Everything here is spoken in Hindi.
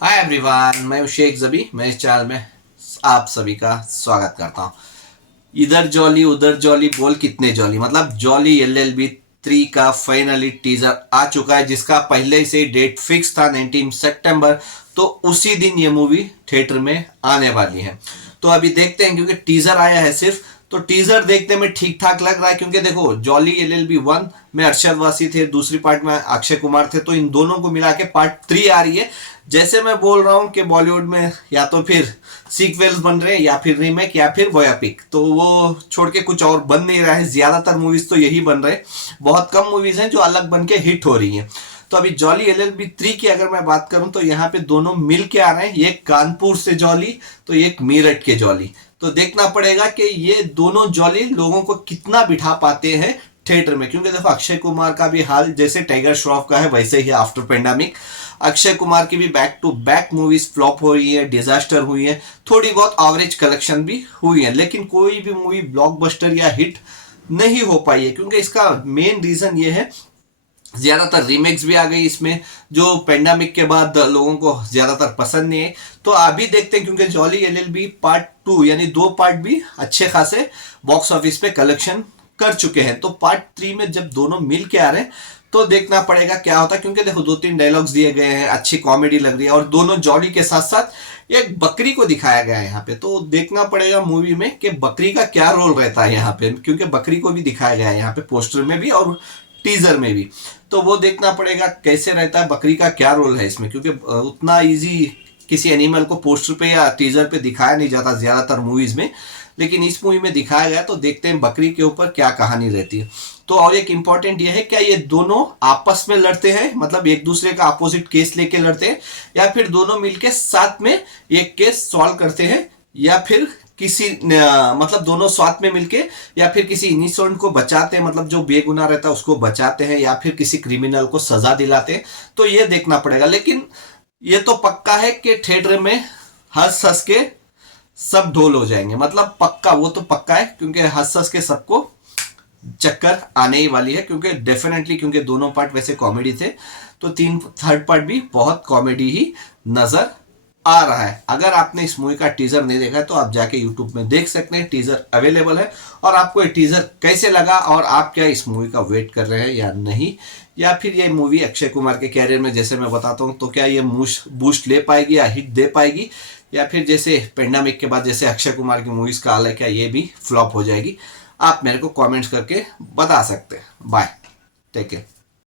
हाय एवरीवन, मैं हूं शेख जबी। मैं इस चैनल में आप सभी का स्वागत करता हूं। इधर जॉली उधर जॉली बोल कितने जॉली, मतलब जॉली LLB 3 का फाइनली टीजर आ चुका है, जिसका पहले से डेट फिक्स था 19 सितंबर। तो उसी दिन ये मूवी थिएटर में आने वाली है। तो अभी देखते हैं, क्योंकि टीजर आया है सिर्फ, तो टीजर देखने में ठीक ठाक लग रहा है। क्योंकि देखो, जॉली LLB 1 में अरशद वासी थे, दूसरी पार्ट में अक्षय कुमार थे, तो इन दोनों को मिला के पार्ट 3 आ रही है। जैसे मैं बोल रहा हूं कि बॉलीवुड में या तो फिर सीक्वल्स बन रहे हैं या फिर रीमेक या फिर बायोपिक, तो वो छोड़ के कुछ और बन नहीं रहा है। ज्यादातर मूवीज तो यही बन रहे हैं, बहुत कम मूवीज हैं जो अलग बन के हिट हो रही हैं। तो अभी जॉली LLB 3 की अगर मैं बात करूं तो यहाँ पे दोनों मिल के आ रहे हैं। एक कानपुर से जॉली तो एक मेरठ के जॉली। तो देखना पड़ेगा कि ये दोनों जॉली लोगों को कितना बिठा पाते हैं थिएटर में। क्योंकि देखो, अक्षय कुमार का भी हाल जैसे टाइगर श्रॉफ का है वैसे ही आफ्टर पेंडेमिक अक्षय कुमार की भी back to back movies flop हो रही है, डिजास्टर हुई है, थोड़ी बहुत एवरेज कलेक्शन भी हुई है, लेकिन कोई भी मूवी ब्लॉकबस्टर या हिट नहीं हो पाई है। क्योंकि इसका मेन रीजन ये है, ज्यादातर रीमेक्स भी आ गई इसमें, जो पेंडेमिक के बाद लोगों को ज्यादातर पसंद नहीं है। तो अभी देखते हैं, क्योंकि जॉली LLB पार्ट 2 यानी 2 पार्ट भी अच्छे खासे बॉक्स ऑफिस पे कलेक्शन कर चुके हैं। तो पार्ट 3 में जब दोनों मिल के आ रहे हैं तो देखना पड़ेगा क्या होता है। क्योंकि देखो, 2-3 डायलॉग्स दिए गए हैं, अच्छी कॉमेडी लग रही है, और दोनों जॉली के साथ साथ एक बकरी को दिखाया गया है यहाँ पे। तो देखना पड़ेगा मूवी में कि बकरी का क्या रोल रहता है यहाँ पे, क्योंकि बकरी को भी दिखाया गया है यहाँ पे पोस्टर में भी और टीजर में भी। तो वो देखना पड़ेगा कैसे रहता है, बकरी का क्या रोल है इसमें। क्योंकि उतना इजी किसी एनिमल को पोस्टर पे या टीजर पे दिखाया नहीं जाता ज्यादातर मूवीज में, लेकिन इस मूवी में दिखाया गया। तो देखते हैं बकरी के ऊपर क्या कहानी रहती है। तो और एक इंपॉर्टेंट ये है, क्या ये दोनों आपस में लड़ते हैं, मतलब एक दूसरे का अपोजिट केस लेके लड़ते हैं, या फिर दोनों मिलके साथ में एक केस सॉल्व करते हैं, या फिर किसी मतलब दोनों साथ में मिलके, या फिर किसी इनोसेंट को बचाते हैं, मतलब जो बेगुनाह रहता है उसको बचाते हैं, या फिर किसी क्रिमिनल को सजा दिलाते हैं। तो ये देखना पड़ेगा। लेकिन ये तो पक्का है कि थिएटर में हंस हंस के सब ढोल हो जाएंगे, मतलब पक्का, वो तो पक्का है। क्योंकि हंस हंस के सबको चक्कर आने ही वाली है। क्योंकि डेफिनेटली, क्योंकि दोनों पार्ट वैसे कॉमेडी थे, तो थर्ड पार्ट भी बहुत कॉमेडी ही नजर आ रहा है। अगर आपने इस मूवी का टीजर नहीं देखा है तो आप जाके यूट्यूब में देख सकते हैं, टीजर अवेलेबल है। और आपको ये टीजर कैसे लगा, और आप क्या इस मूवी का वेट कर रहे हैं या नहीं, या फिर ये मूवी अक्षय कुमार के कैरियर में, जैसे मैं बताता हूँ, तो क्या ये बूस्ट ले पाएगी या हिट दे पाएगी, या फिर जैसे पेंडेमिक के बाद जैसे अक्षय कुमार की मूवीज का हाल है, क्या ये भी फ्लॉप हो जाएगी। आप मेरे को कमेंट्स करके बता सकते हैं। Bye, take care.